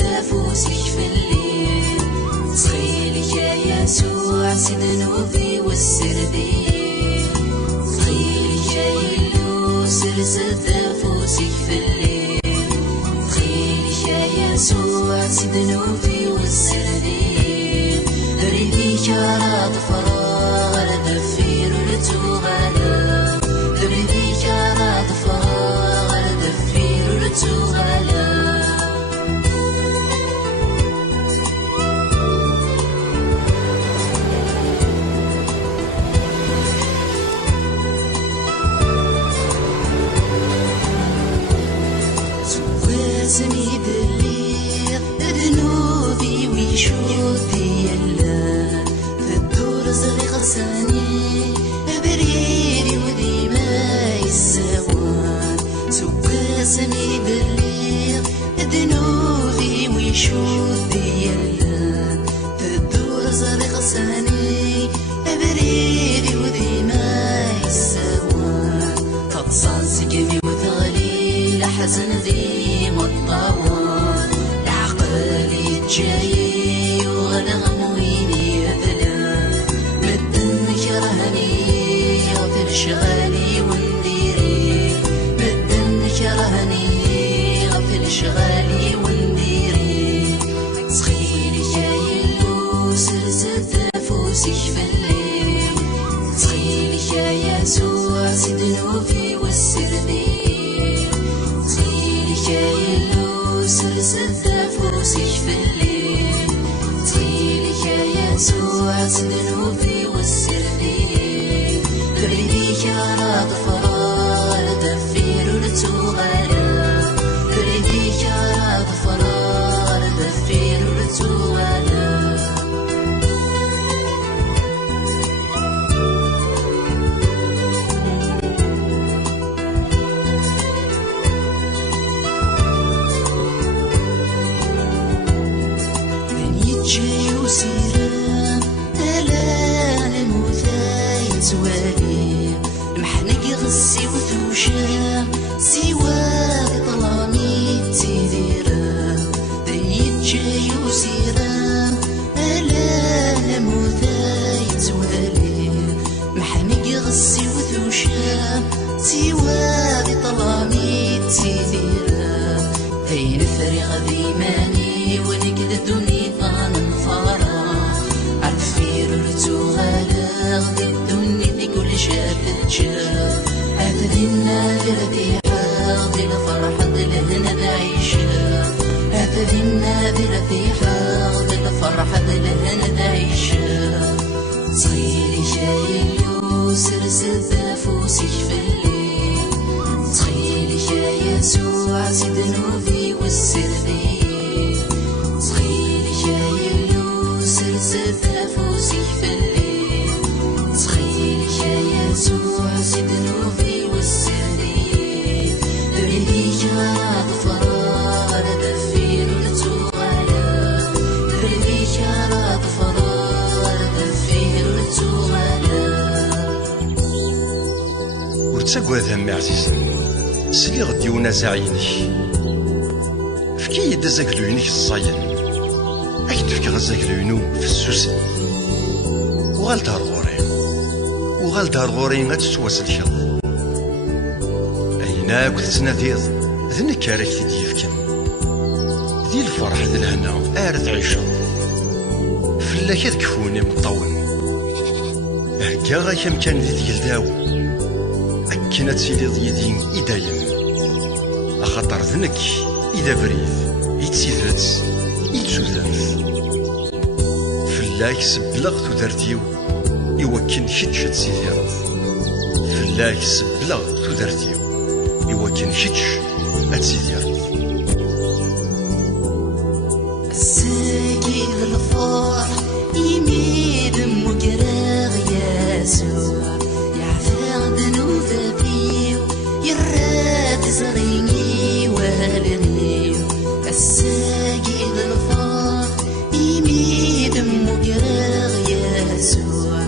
افوسك في الليل. صخيلك يا يسوع سيد ذنوبي والسردين. صخيلك يا يلو سرسد افوسك في الليل. صخيلك يا يسوع سيد ذنوبي والسردين. ريديك راد فراغ لدفير لتغلب. ريديك راد فراغ لدفير لتغلب. سمي دليل ذنوبي ويشوفي يلا في الدور زري غساني بريري ودي ما يسوان. سوى سمي دليل ذنوبي ويشوفي يلا في الدور زري غساني بريري ودي ما يسوان. تتصال سكبي وثغلي لحزن ذي مطوان. العقل جاي وغنغم ويني يذلا مدن كرهني غفر شغالي ونديري. مدن كرهني غفر شغالي ونديري. صخيلي جاي اللو سرسد افوسك في الليل. صخيلي يا يسوع سيد ذنوبي والسردين. صخيلي يا يلو سرسد افوسك في الليل. صخيلي يا يسوع سيد ذنوبي والسردين. بريديك راد فراغ لدفير لتغلب. بريديك راد فراغ لدفير لتغلب. جاي وسيرة ألا نموثاي توالي. محنق غسي وثوشة سوا ظلامي تديرة. بنيت جاي وسيرة ألا نموثاي توالي. محنق غسي وثوشة سوا ظلامي تديرة. هين فريغ ذيماني ونقد الدنيا غدي الدنيا في كل شاب تجاه. هذا النافلة في حاضي لفرحة لهنا بعيشة. هذا النافلة في حاضي لفرحة لهنا بعيشة. صخيلي جاي اللو سرسد افوسك في الليل. صخيلي يا يسوع سيد ذنوبي والسردين. صخيلي جاي اللو سرسد افوسك في الليل. صخيلي يا يسوع سيد ذنوبي والسردين. بريديك راد فراغ لدفير لتغلب. بريديك راد فراغ لدفير لتغلب. ورتساقوا ذهمي عزيزي سلي غدي ونازع عينك. فكي يد زاكلوينك الصاين أكيد فكي غزاكلوينو في السوسن. وغالتها الغوري وغالتها الغوري غتسواس الكض. أيناك تتناديض ذنك راك تديفكن. ذي الفرح ذي الهنا آرث عيشة فلاك كفوني مطول. هكا غا كم كان ذي تقلداو أكنا تسيديض يدين إدايم. أخاطر ذنك إذا بريد يتسيدرت يتسوذرت. فلاك سبلغ تودرتيو يوكن كتش تسيديرض. فلاك سبلغ تودرتيو يوكن كتش تسيديرض. الساقي الفرح يميد مقراغ يسوع. يعفى ذنوب فيو يراد زريني والنيو. الساقي الفرح يميد مقراغ يسوع.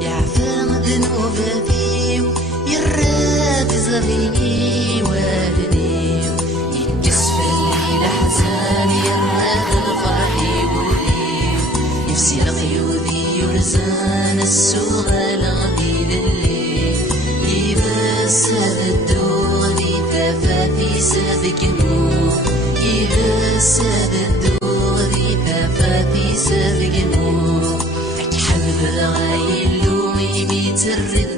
يعفى ذنوب فيو يراد زريني والنيو. يتكسف الليل حزان يراد زمان السوغة الغديد اللي يبس هذا الدور ذي ثفافي سابق نور يبس هذا الدور ذي ثفافي سابق نور حبب غايلو يبي ترد